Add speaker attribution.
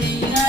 Speaker 1: You.